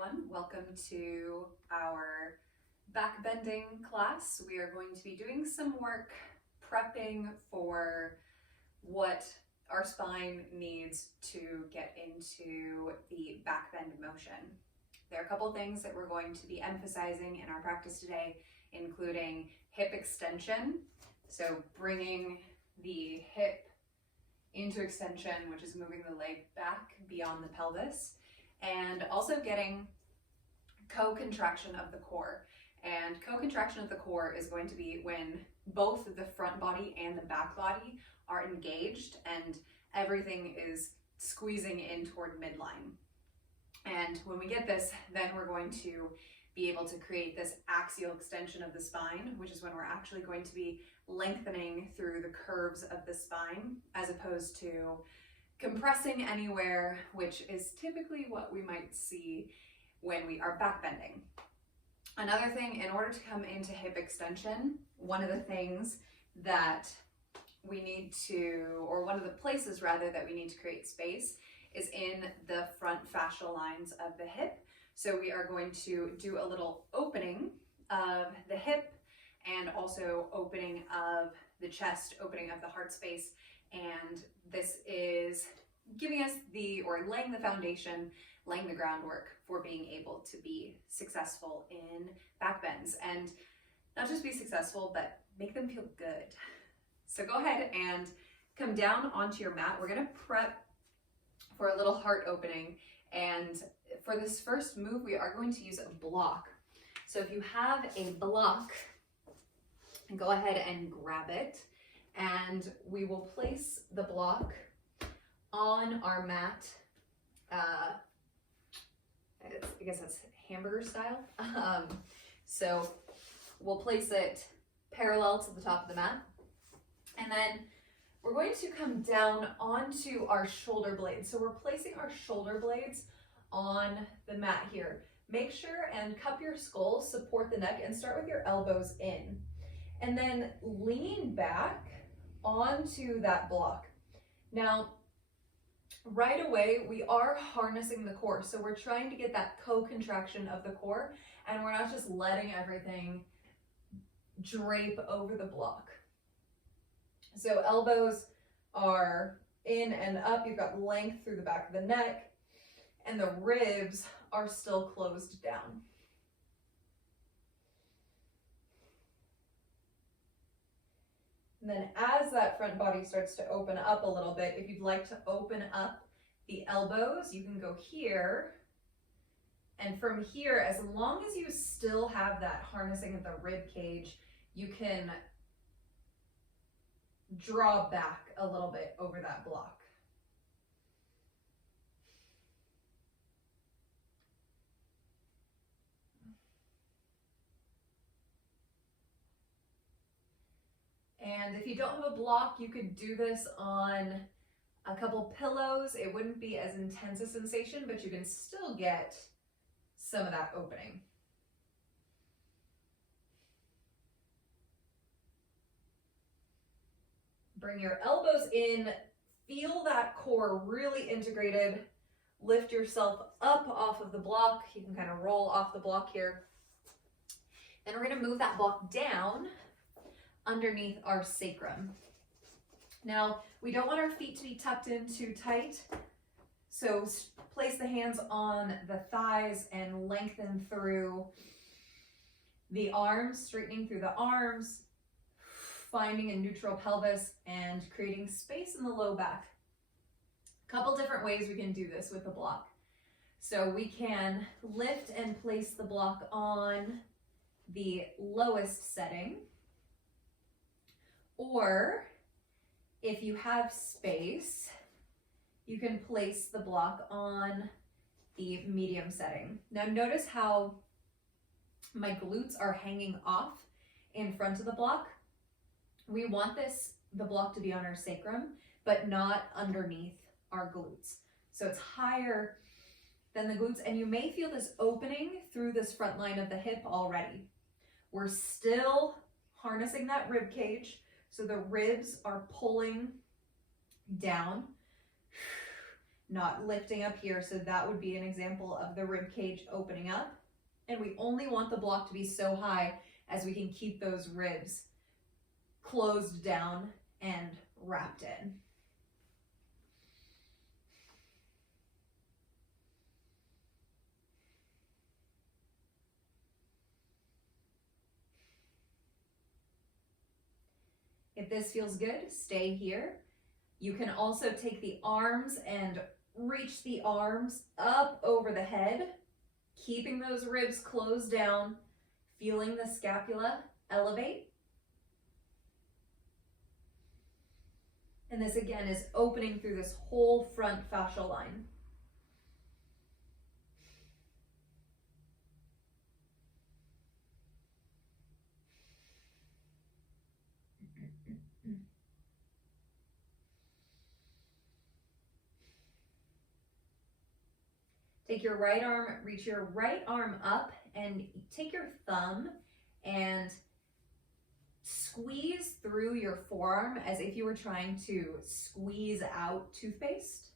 everyone. Welcome to our back bending class. We are going to be doing some work prepping for what our spine needs to get into the back bend motion. There are a couple things that we're going to be emphasizing in our practice today, including hip extension. So bringing the hip into extension, which is moving the leg back beyond the pelvis, and also getting co-contraction of the core. And co-contraction of the core is going to be when both the front body and the back body are engaged and everything is squeezing in toward midline. And when we get this, then we're going to be able to create this axial extension of the spine, which is when we're actually going to be lengthening through the curves of the spine, as opposed to compressing anywhere, which is typically what we might see when we are back bending. Another thing, in order to come into hip extension, one of the things that we need to, or one of the places rather that we need to create space is in the front fascial lines of the hip. So we are going to do a little opening of the hip and also opening of the chest, opening of the heart space. And this is giving us laying the foundation, laying the groundwork for being able to be successful in back bends. And not just be successful, but make them feel good. So go ahead and come down onto your mat. We're gonna prep for a little heart opening. And for this first move, we are going to use a block. So if you have a block, go ahead and grab it. And we will place the block on our mat. I guess that's hamburger style. So we'll place it parallel to the top of the mat. And then we're going to come down onto our shoulder blades. So we're placing our shoulder blades on the mat here. Make sure and cup your skull, support the neck, and start with your elbows in. And then lean back onto that block. Now, right away, we are harnessing the core. So we're trying to get that co-contraction of the core, and we're not just letting everything drape over the block. So elbows are in and up. You've got length through the back of the neck, and the ribs are still closed down. And then as that front body starts to open up a little bit, if you'd like to open up the elbows, you can go here. And from here, as long as you still have that harnessing of the rib cage, you can draw back a little bit over that block. And if you don't have a block, you could do this on a couple pillows. It wouldn't be as intense a sensation, but you can still get some of that opening. Bring your elbows in, feel that core really integrated. Lift yourself up off of the block. You can kind of roll off the block here. Then we're gonna move that block down underneath our sacrum. Now, we don't want our feet to be tucked in too tight, so place the hands on the thighs and lengthen through the arms, straightening through the arms, finding a neutral pelvis and creating space in the low back. A couple different ways we can do this with the block. So we can lift and place the block on the lowest setting, or if you have space, you can place the block on the medium setting. Now notice how my glutes are hanging off in front of the block. We want the block to be on our sacrum, but not underneath our glutes. So it's higher than the glutes, and you may feel this opening through this front line of the hip already. We're still harnessing that rib cage. So the ribs are pulling down. not lifting up here. So that would be an example of the rib cage opening up. And we only want the block to be so high as we can keep those ribs closed down and wrapped in. If this feels good, stay here. You can also take the arms and reach the arms up over the head, keeping those ribs closed down, feeling the scapula elevate. And this again is opening through this whole front fascial line. Take your right arm, reach your right arm up and take your thumb and squeeze through your forearm as if you were trying to squeeze out toothpaste.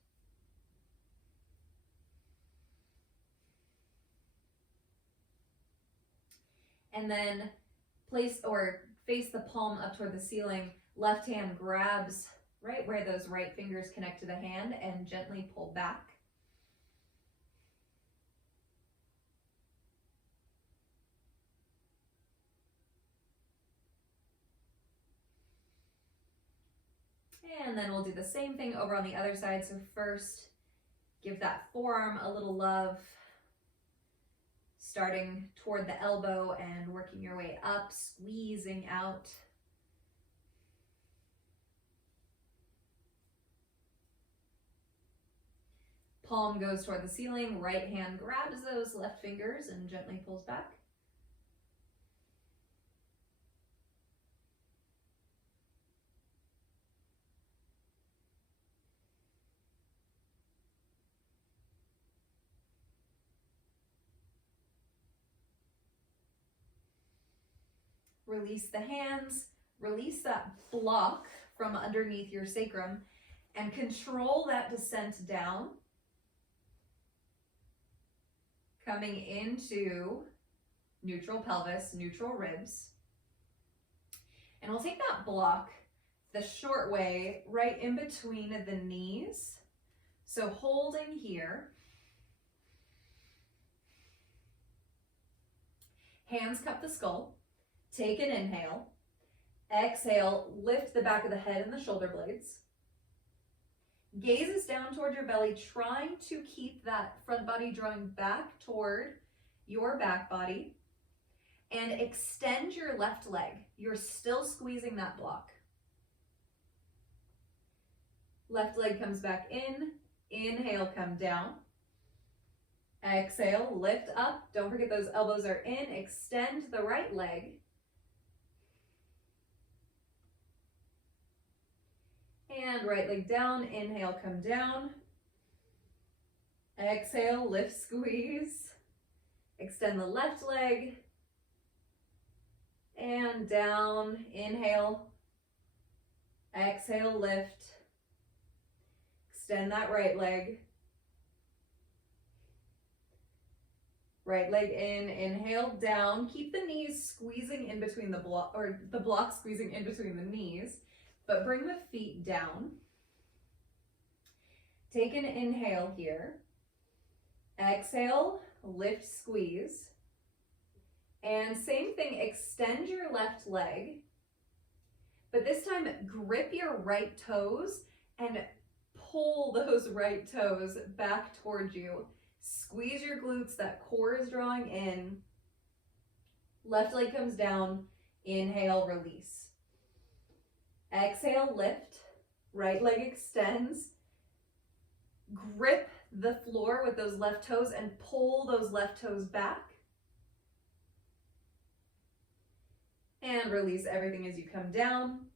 And then place or face the palm up toward the ceiling. Left hand grabs right where those right fingers connect to the hand and gently pull back. And then we'll do the same thing over on the other side. So first, give that forearm a little love, starting toward the elbow and working your way up, squeezing out. Palm goes toward the ceiling, right hand grabs those left fingers and gently pulls back. Release the hands, release that block from underneath your sacrum and control that descent down. Coming into neutral pelvis, neutral ribs. And we'll take that block the short way right in between the knees. So holding here. Hands cup the skull. Take an inhale. Exhale, lift the back of the head and the shoulder blades. Gazes down toward your belly, trying to keep that front body drawing back toward your back body. And extend your left leg. You're still squeezing that block. Left leg comes back in. Inhale, come down. Exhale, lift up. Don't forget those elbows are in. Extend the right leg. And right leg down, inhale, come down. Exhale, lift, squeeze. Extend the left leg. And down, inhale. Exhale, lift. Extend that right leg. Right leg in, inhale, down. Keep the knees squeezing in between the block, or the block squeezing in between the knees. But bring the feet down. Take an inhale here. Exhale, lift, squeeze. And same thing, extend your left leg. But this time, grip your right toes and pull those right toes back towards you. Squeeze your glutes, that core is drawing in. Left leg comes down, inhale, release. Exhale, lift, right leg extends. Grip the floor with those left toes and pull those left toes back. And release everything as you come down.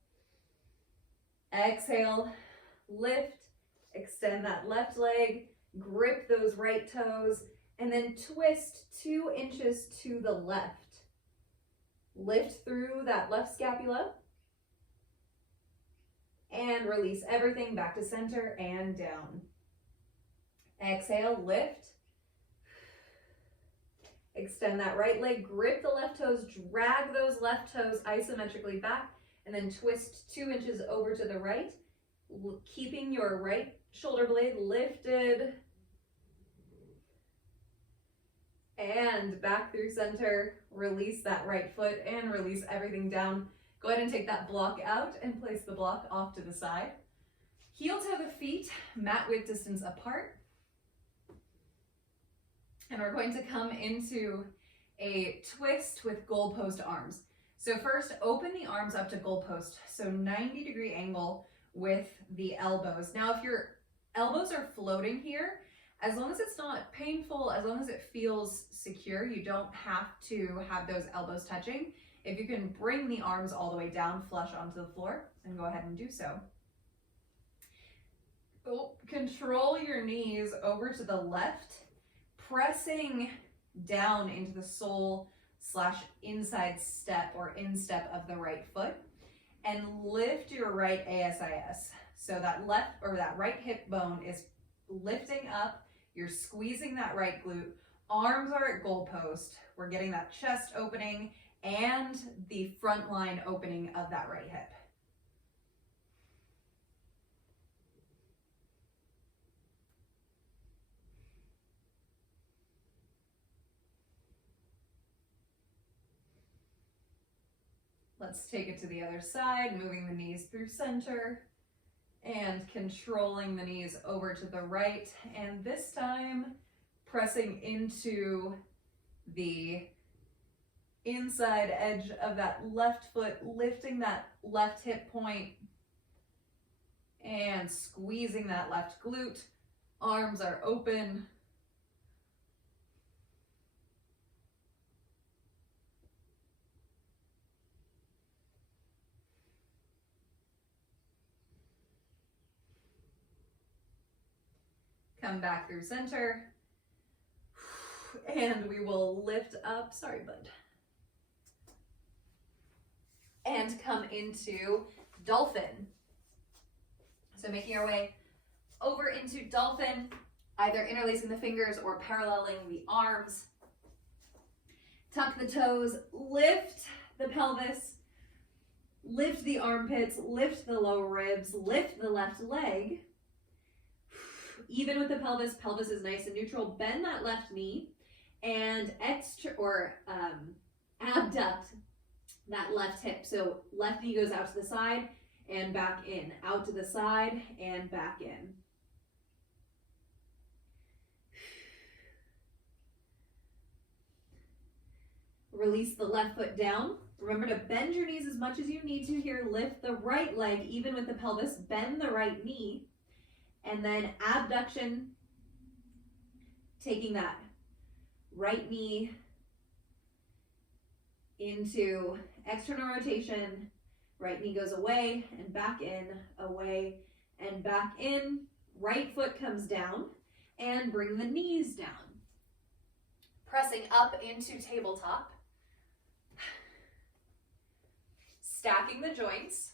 Exhale, lift, extend that left leg, grip those right toes, and then twist 2 inches to the left. Lift through that left scapula. And release everything back to center and down. Exhale, lift. Extend that right leg, grip the left toes, drag those left toes isometrically back, and then twist 2 inches over to the right, keeping your right shoulder blade lifted. And back through center, release that right foot and release everything down. Go ahead and take that block out and place the block off to the side. Heel to the feet, mat width distance apart. And we're going to come into a twist with goalpost arms. So first, open the arms up to goalpost. So 90-degree angle with the elbows. Now, if your elbows are floating here, as long as it's not painful, as long as it feels secure, you don't have to have those elbows touching. If you can bring the arms all the way down, flush onto the floor, then go ahead and do so. Control your knees over to the left, pressing down into the sole / inside step or instep of the right foot, and lift your right ASIS. So that left or that right hip bone is lifting up. You're squeezing that right glute. Arms are at goalpost. We're getting that chest opening and the front line opening of that right hip. Let's take it to the other side, moving the knees through center and controlling the knees over to the right. And this time, pressing into the inside edge of that left foot, lifting that left hip point and squeezing that left glute. Arms are open. Come back through center. And we will lift up, sorry bud. And come into Dolphin. So making our way over into Dolphin, either interlacing the fingers or paralleling the arms. Tuck the toes, lift the pelvis, lift the armpits, lift the lower ribs, lift the left leg. Even with the pelvis, pelvis is nice and neutral. Bend that left knee and abduct that left hip. So left knee goes out to the side and back in, out to the side and back in. Release the left foot down. Remember to bend your knees as much as you need to here. Lift the right leg, even with the pelvis. Bend the right knee. And then abduction, taking that right knee into external rotation. Right knee goes away and back in, away and back in. Right foot comes down and bring the knees down. Pressing up into tabletop. Stacking the joints.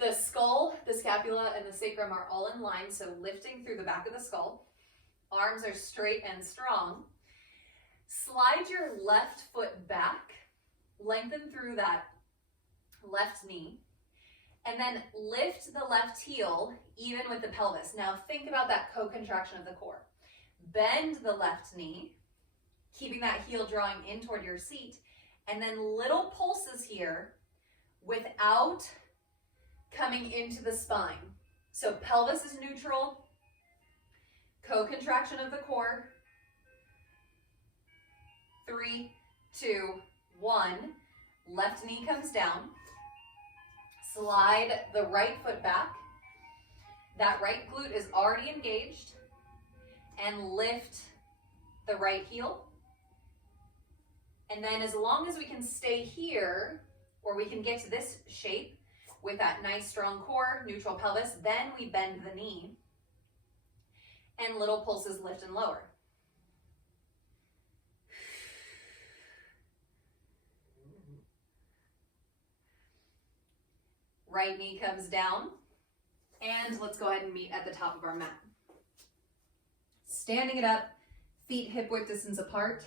The skull, the scapula, and the sacrum are all in line, so lifting through the back of the skull. Arms are straight and strong. Slide your left foot back, lengthen through that left knee, and then lift the left heel even with the pelvis. Now think about that co-contraction of the core. Bend the left knee, keeping that heel drawing in toward your seat, and then little pulses here without coming into the spine. So pelvis is neutral, co-contraction of the core. 3, 2, 1. Left knee comes down. Slide the right foot back. That right glute is already engaged. And lift the right heel. And then as long as we can stay here, or we can get to this shape, with that nice strong core, neutral pelvis, then we bend the knee and little pulses lift and lower. Right knee comes down and let's go ahead and meet at the top of our mat. Standing it up, feet hip width distance apart.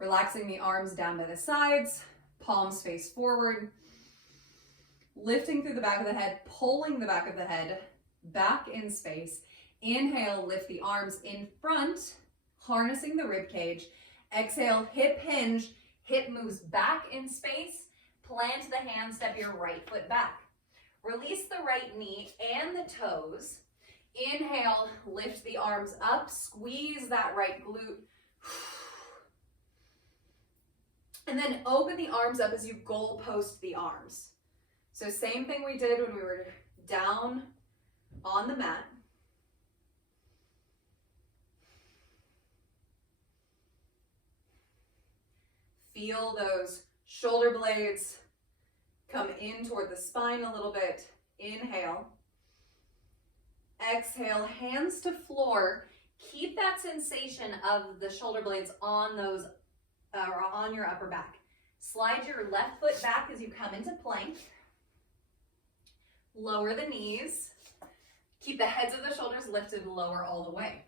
Relaxing the arms down by the sides, palms face forward. Lifting through the back of the head, pulling the back of the head back in space. Inhale, lift the arms in front, harnessing the rib cage. Exhale, hip hinge, hip moves back in space. Plant the hand, step your right foot back. Release the right knee and the toes. Inhale, lift the arms up, squeeze that right glute. And then open the arms up as you goalpost the arms. So same thing we did when we were down on the mat. Feel those shoulder blades come in toward the spine a little bit. Inhale. Exhale, hands to floor. Keep that sensation of the shoulder blades on those, or on your upper back. Slide your left foot back as you come into plank. Lower the knees. Keep the heads of the shoulders lifted, lower all the way.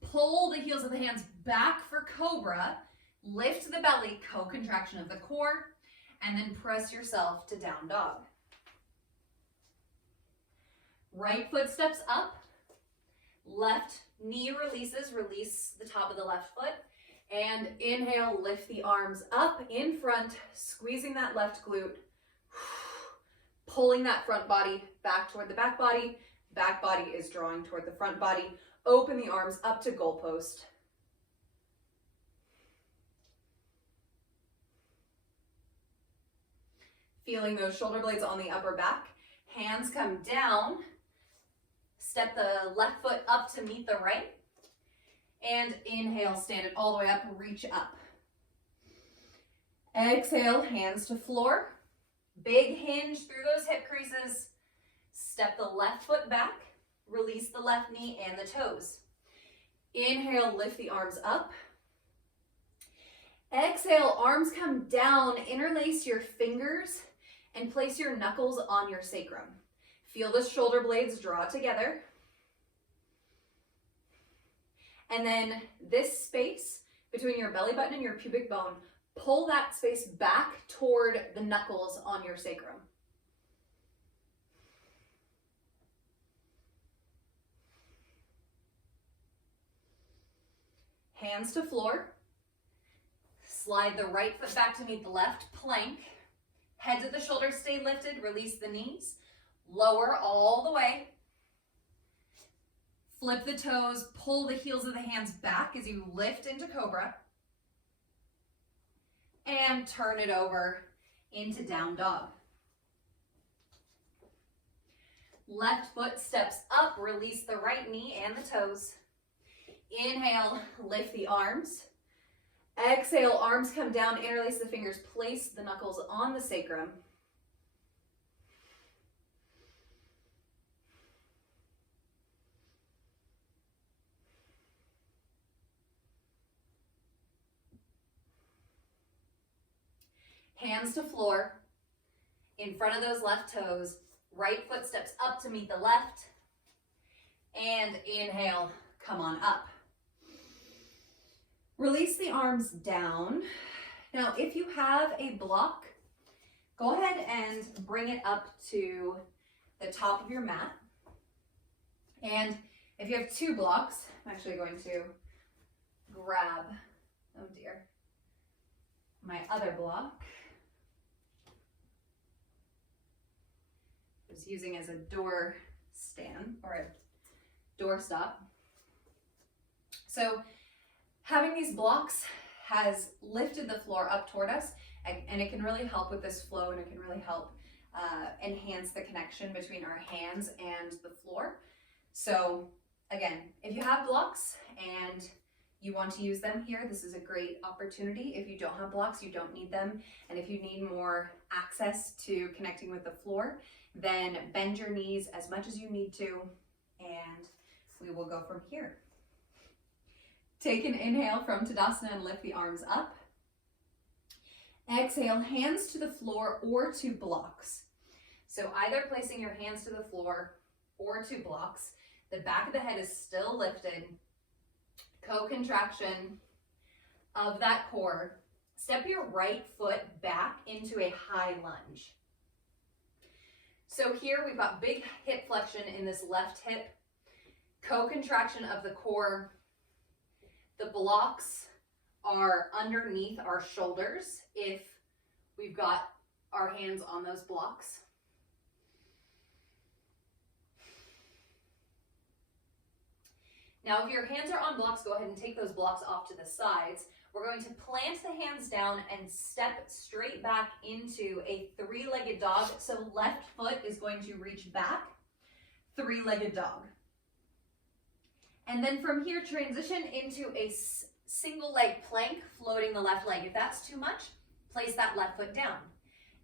Pull the heels of the hands back for cobra. Lift the belly, co-contraction of the core, and then press yourself to down dog. Right foot steps up. Left knee releases, release the top of the left foot. And inhale, lift the arms up in front, squeezing that left glute. Pulling that front body back toward the back body. Back body is drawing toward the front body. Open the arms up to goalpost. Feeling those shoulder blades on the upper back. Hands come down. Step the left foot up to meet the right. And inhale, stand it all the way up, reach up. Exhale, hands to floor. Big hinge through those hip creases. Step the left foot back. Release the left knee and the toes. Inhale, lift the arms up. Exhale, arms come down. Interlace your fingers and place your knuckles on your sacrum. Feel the shoulder blades draw together. And then this space between your belly button and your pubic bone, pull that space back toward the knuckles on your sacrum. Hands to floor. Slide the right foot back to meet the left, plank. Heads of the shoulders stay lifted, release the knees. Lower all the way. Flip the toes, pull the heels of the hands back as you lift into cobra. And turn it over into down dog. Left foot steps up, release the right knee and the toes. Inhale, lift the arms. Exhale, arms come down, interlace the fingers, place the knuckles on the sacrum. Hands to floor, in front of those left toes, right foot steps up to meet the left, and inhale, come on up. Release the arms down. Now, if you have a block, go ahead and bring it up to the top of your mat. And if you have two blocks, I'm actually going to grab, oh dear, my other block. I was using as a door stand or a door stop. So having these blocks has lifted the floor up toward us, and it can really help with this flow, and it can really help enhance the connection between our hands and the floor. So again, if you have blocks and you want to use them here, this is a great opportunity. If you don't have blocks, you don't need them. And if you need more access to connecting with the floor, then bend your knees as much as you need to, and we will go from here. Take an inhale from Tadasana and lift the arms up. Exhale, hands to the floor or to blocks. So either placing your hands to the floor or to blocks. The back of the head is still lifted. Co-contraction of that core. Step your right foot back into a high lunge. So here we've got big hip flexion in this left hip. Co-contraction of the core. The blocks are underneath our shoulders if we've got our hands on those blocks. Now, if your hands are on blocks, go ahead and take those blocks off to the sides. We're going to plant the hands down and step straight back into a three-legged dog. So left foot is going to reach back, three-legged dog. And then from here, transition into a single leg plank, floating the left leg. If that's too much, place that left foot down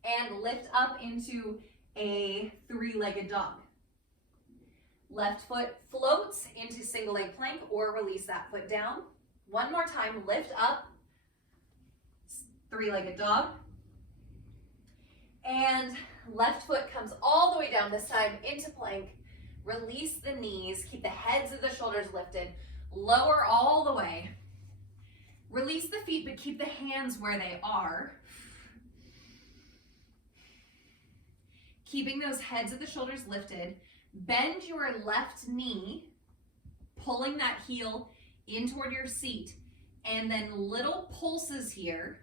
and lift up into a three-legged dog. Left foot floats into single leg plank or release that foot down. One more time, lift up, three-legged dog. And left foot comes all the way down, this time into plank. Release the knees, keep the heads of the shoulders lifted. Lower all the way. Release the feet, but keep the hands where they are. Keeping those heads of the shoulders lifted. Bend your left knee, pulling that heel in toward your seat, and then little pulses here,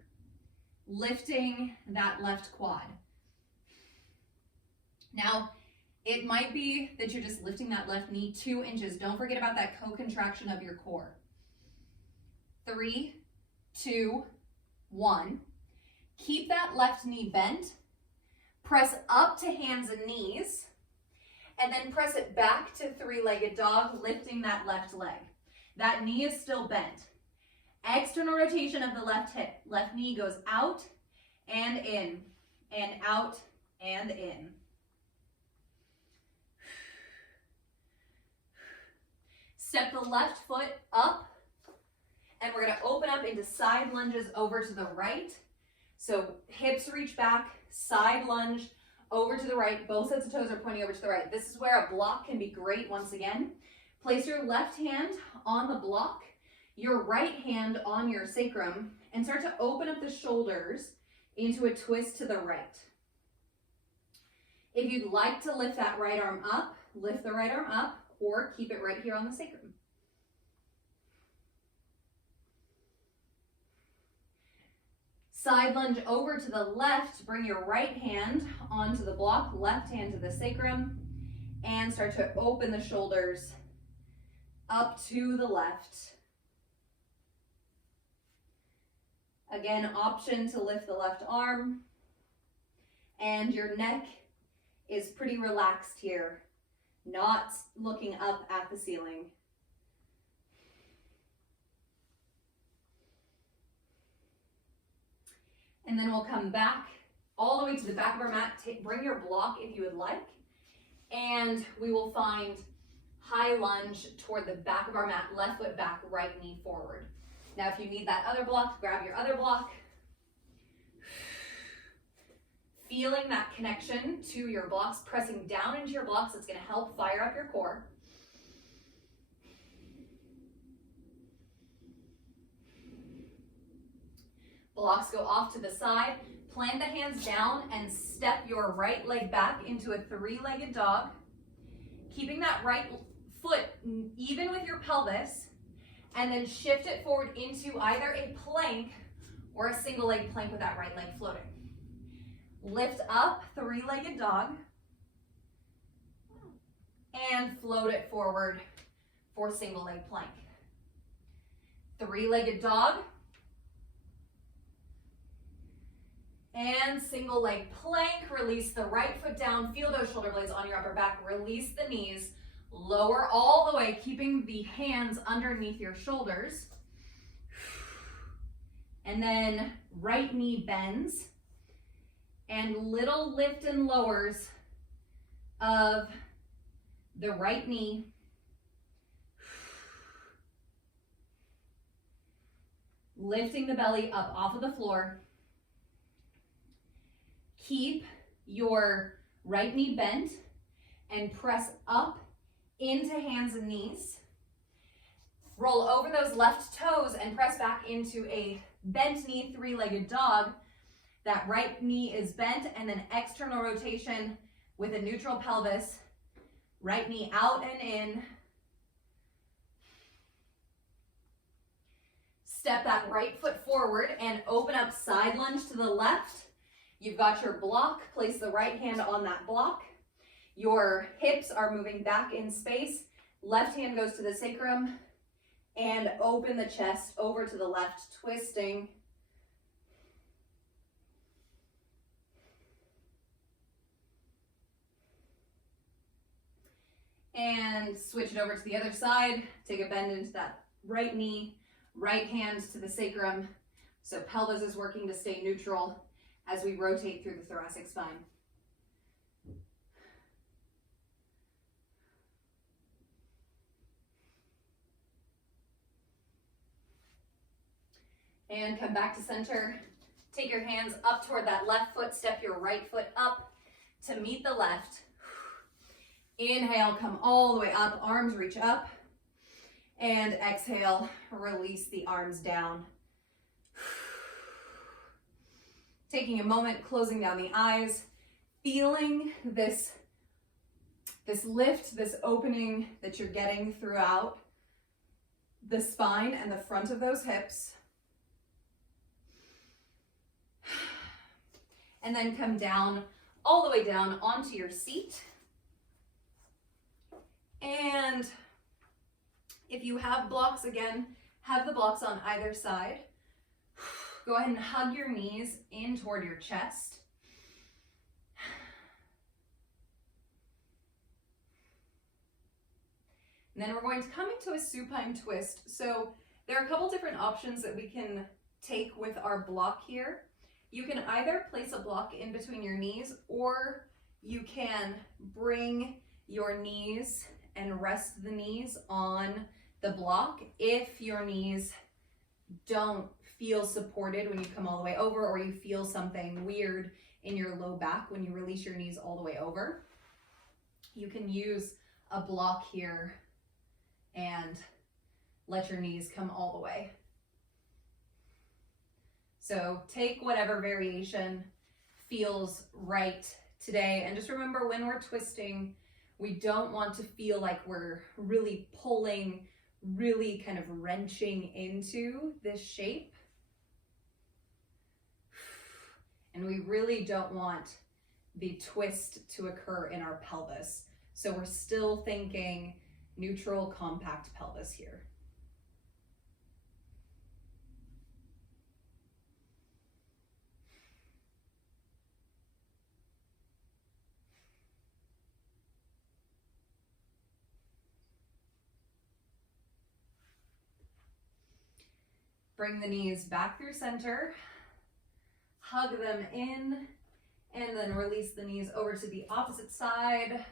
lifting that left quad. Now, it might be that you're just lifting that left knee 2 inches. Don't forget about that co-contraction of your core. 3, 2, 1. Keep that left knee bent. Press up to hands and knees. And then press it back to three-legged dog, lifting that left leg. That knee is still bent. External rotation of the left hip. Left knee goes out and in, and out and in. Step the left foot up, and we're gonna open up into side lunges over to the right. So hips reach back, side lunge, over to the right. Both sets of toes are pointing over to the right. This is where a block can be great once again. Place your left hand on the block, your right hand on your sacrum, and start to open up the shoulders into a twist to the right. If you'd like to lift that right arm up, lift the right arm up, or keep it right here on the sacrum. Side lunge over to the left, bring your right hand onto the block, left hand to the sacrum, and start to open the shoulders up to the left. Again, option to lift the left arm, and your neck is pretty relaxed here, not looking up at the ceiling. And then we'll come back all the way to the back of our mat. Bring your block if you would like. And we will find high lunge toward the back of our mat, left foot back, right knee forward. Now, if you need that other block, grab your other block. Feeling that connection to your blocks, pressing down into your blocks, it's gonna help fire up your core. Blocks go off to the side. Plant the hands down and step your right leg back into a three-legged dog. Keeping that right foot even with your pelvis, and then shift it forward into either a plank or a single leg plank with that right leg floating. Lift up, three-legged dog, and float it forward for single leg plank. Three-legged dog, and single leg plank. Release the right foot down, feel those shoulder blades on your upper back, release the knees, lower all the way, keeping the hands underneath your shoulders. And then right knee bends, and little lift and lowers of the right knee. Lifting the belly up off of the floor. Keep your right knee bent and press up into hands and knees. Roll over those left toes and press back into a bent knee, three-legged dog. That right knee is bent, and then external rotation with a neutral pelvis. Right knee out and in. Step that right foot forward and open up side lunge to the left. You've got your block. Place the right hand on that block. Your hips are moving back in space. Left hand goes to the sacrum. And open the chest over to the left, twisting. And switch it over to the other side. Take a bend into that right knee, right hand to the sacrum. So pelvis is working to stay neutral as we rotate through the thoracic spine. And come back to center. Take your hands up toward that left foot. Step your right foot up to meet the left. Inhale, come all the way up. Arms reach up. And exhale, release the arms down. Taking a moment, closing down the eyes. Feeling this lift, this opening that you're getting throughout the spine and the front of those hips. And then come down, all the way down onto your seat. And if you have blocks, again, have the blocks on either side. Go ahead and hug your knees in toward your chest. And then we're going to come into a supine twist. So there are a couple different options that we can take with our block here. You can either place a block in between your knees, or you can bring your knees and rest the knees on the block if your knees don't feel supported when you come all the way over, or you feel something weird in your low back when you release your knees all the way over. You can use a block here and let your knees come all the way. So take whatever variation feels right today. And just remember, when we're twisting, we don't want to feel like we're really pulling, really kind of wrenching into this shape. And we really don't want the twist to occur in our pelvis. So we're still thinking neutral, compact pelvis here. Bring the knees back through center, hug them in, and then release the knees over to the opposite side.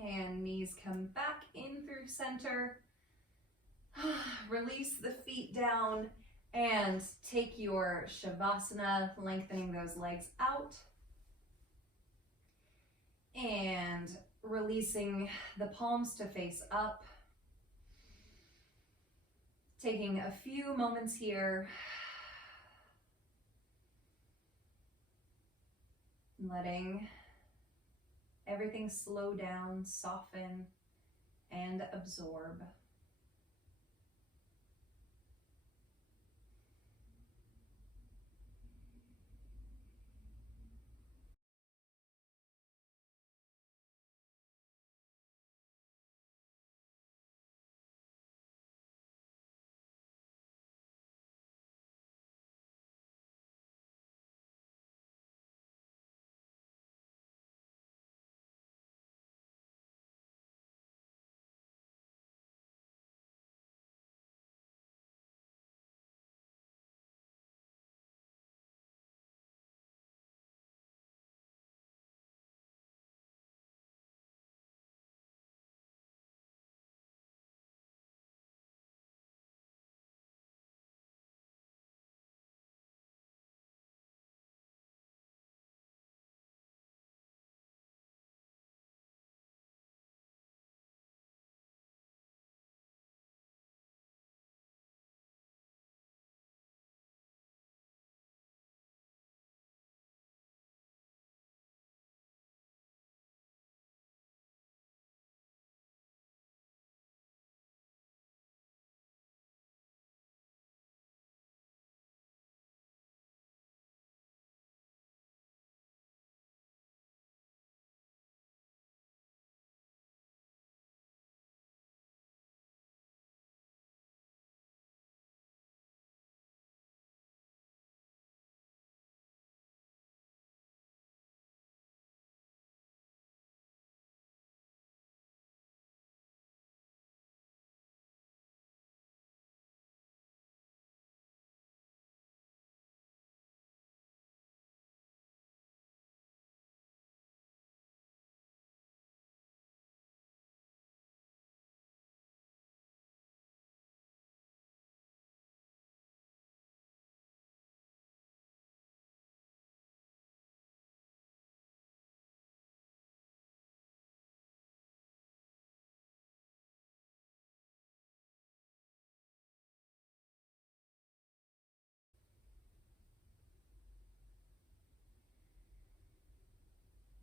And knees come back in through center. Release the feet down and take your Shavasana, lengthening those legs out. And releasing the palms to face up. Taking a few moments here. Letting everything slow down, soften, and absorb.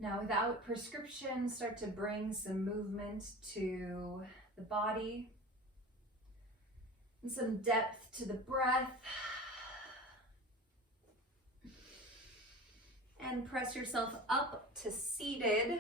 Now, without prescription, start to bring some movement to the body and some depth to the breath. And press yourself up to seated.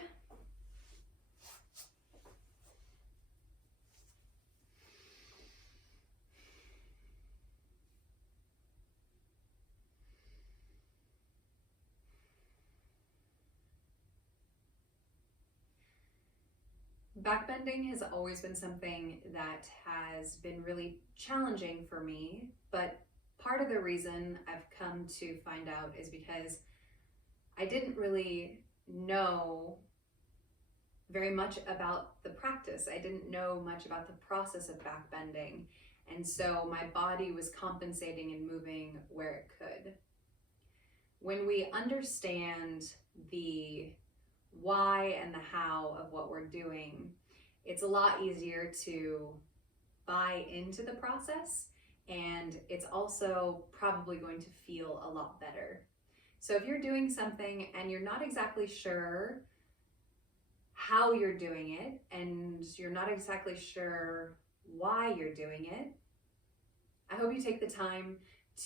Backbending has always been something that has been really challenging for me, but part of the reason I've come to find out is because I didn't really know very much about the practice. I didn't know much about the process of backbending, and so my body was compensating and moving where it could. When we understand the why and the how of what we're doing, it's a lot easier to buy into the process, and it's also probably going to feel a lot better. So if you're doing something and you're not exactly sure how you're doing it, and you're not exactly sure why you're doing it, I hope you take the time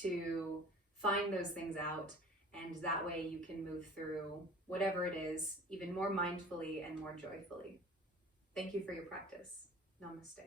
to find those things out, and that way you can move through whatever it is even more mindfully and more joyfully. Thank you for your practice. Namaste.